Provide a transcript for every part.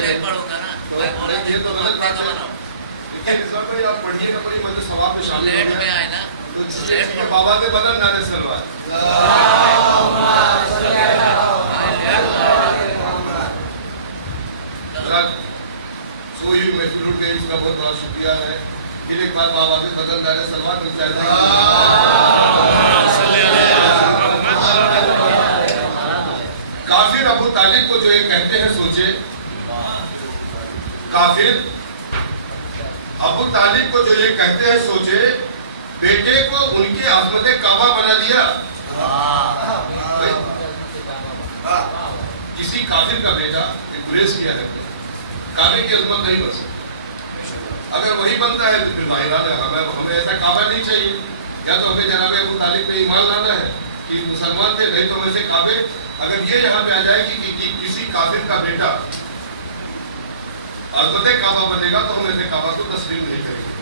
نہیں پڑھوں گا نا، یہ تو غلط بات ہے، لیکن اس وقت آپ پڑھیے گا پڑھیے مجھے ثواب میں شامل لیٹ میں آئے نا، بابا سے بدل نارے سلوات سوئی محفل اٹھ گئی، اس کا بہت بہت شکریہ ہے. پھر ایک بار بابا سے بدل نارے سلوات کافر ابو طالب کو جو یہ کہتے ہیں سوچے، کافر ابو طالب کو جو یہ کہتے ہیں سوچے، بیٹے کو ان کی عظمت کعبہ بنا دیا. کسی کافر کا بیٹا گریز کیا ہے، کعبے کی عظمت نہیں بن سکتی. اگر وہی بنتا ہے تو پھر باہرات ہے، ہمیں ایسا کعبہ نہیں چاہیے. یا تو ہمیں جناب ابو طالب پہ ایمان لانا ہے کہ مسلمان تھے، نہیں تو ویسے کعبے. اگر یہ یہاں پہ آ جائے کہ کسی کافر کا بیٹا عظمت کعبہ بنے گا تو ہم ایسے کعبہ کو تسلیم نہیں کریں گے.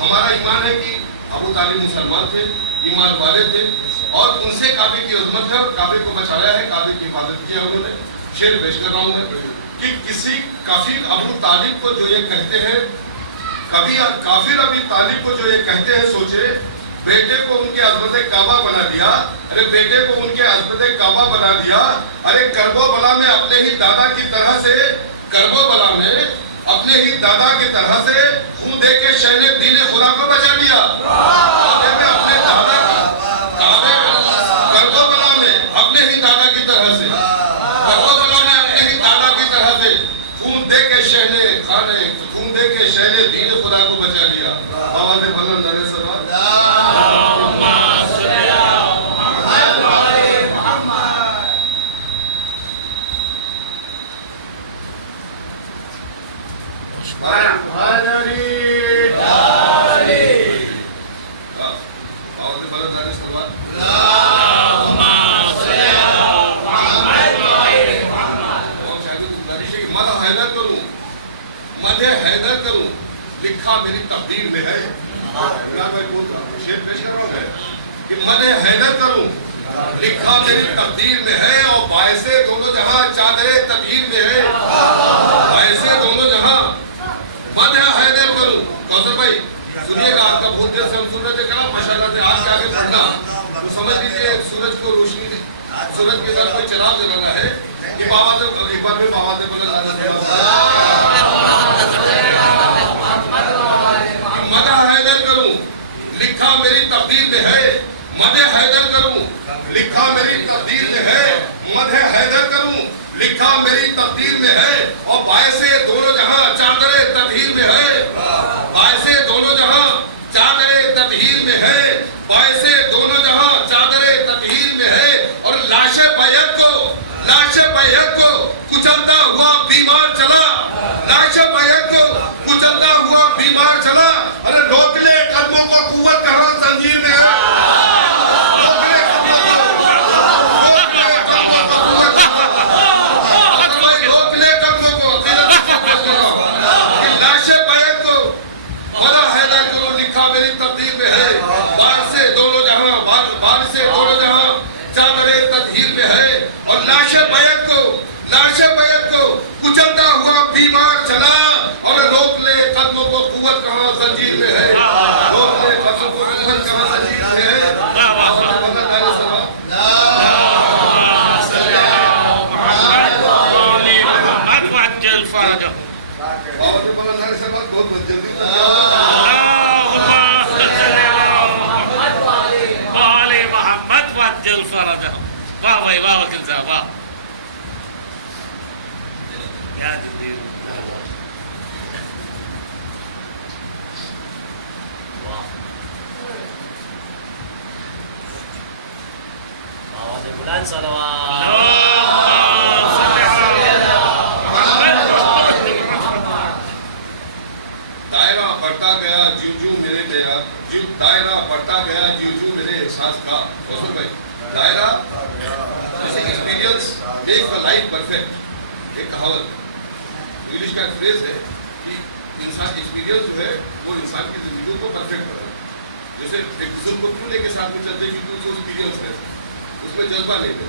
ہمارا ایمان ہے کہ ابو طالب مسلمان تھے، ایمان والے تھے، اور ان سے کعبے کی عظمت ہے اور کعبے کو بچایا ہے، کعبے کی حفاظت کیا انہوں نے. شعر پیش کر رہا ہوں میں کہ کسی کافر ابو طالب کو جو یہ کہتے ہیں، کبھی کافر ابو طالب کو جو یہ کہتے ہیں سوچے، بیٹے کو ان کے عظمت کعبہ بنا دیا. ارے بیٹے کو ان کے عظمت کعبہ بنا دیا. ارے کرب و بلا میں اپنے ہی دادا کی طرح سے، کرب و بلا میں اپنے ہی دادا کی طرح سے خون دے کے شہر دین خدا کو بچا لیا. اپنے دادا کرب و بلا میں اپنے ہی دادا کی طرح سے، کرب و بلا میں اپنے ہی دادا کی طرح سے خون دے کے شہر خانے، خون دے کے شہر دین خدا کو بچا لیا. بابا سے بلند نعرے سلوات. لکھا میری تقدیر میں ہے. شعر پیش کر رہا ہوں کہ مدح حیدر کروں، لکھا میری تقدیر میں ہے، اور باعث دونوں جہاں چادر تطہیر میں ہے. باعث دونوں جہاں مدح حیدر کروں. کوثر بھائی سنیے گا، آپ کا بہت دیر سے ہم سن رہے تھے کلام، ماشاءاللہ سے آج کے آگے پڑھنا تو سمجھ لیجیے سورج کو روشنی، سورج کے ساتھ کوئی چراغ جلانا ہے. کہ بابا سے ایک بار بھی بابا سے بلند مدح حیدر کروں، لکھا میری تقدیر میں ہے. مدح حیدر کروں، لکھا میری تقدیر میں ہے. مدح حیدر کروں، لکھا میری تقدیر میں ہے، اور باعث دونوں جہاں چادر تطہیر میں ہے. باعث دونوں جہاں چادر تطہیر میں ہے. باعث دونوں جہاں چادر تطہیر میں ہے. اور لاش بیعت کو کچلتا ہوا بیمار چلا. لاش بیعت کو کچلتا ہوا بیمار چلا. ارے روک لے قدموں کو قوت کہاں زنجیر میں ہے. لاش بیعت کو کچلتا ہوا بیمار چلا. اور روک لے قدموں کو قوت کہاں زنجیر میں ہے. روک لے قدموں کو قوت کہاں زنجیر میں ہے. دائرہ بڑھتا گیا جو میرے احساس کا. دائرہ experience make the life perfect. ایک کہاوت انگلش کا فریز ہے کہ انسان ایکسپیرینس جو ہے وہ انسان کی زندگی کو پرفیکٹ بناتا ہے. جیسے ایک بزرگ کو کیوں لے کے ساتھ میں چلتے کیونکہ اس کو ایکسپیرینس ہے، اس میں جذبہ نہیں ہے،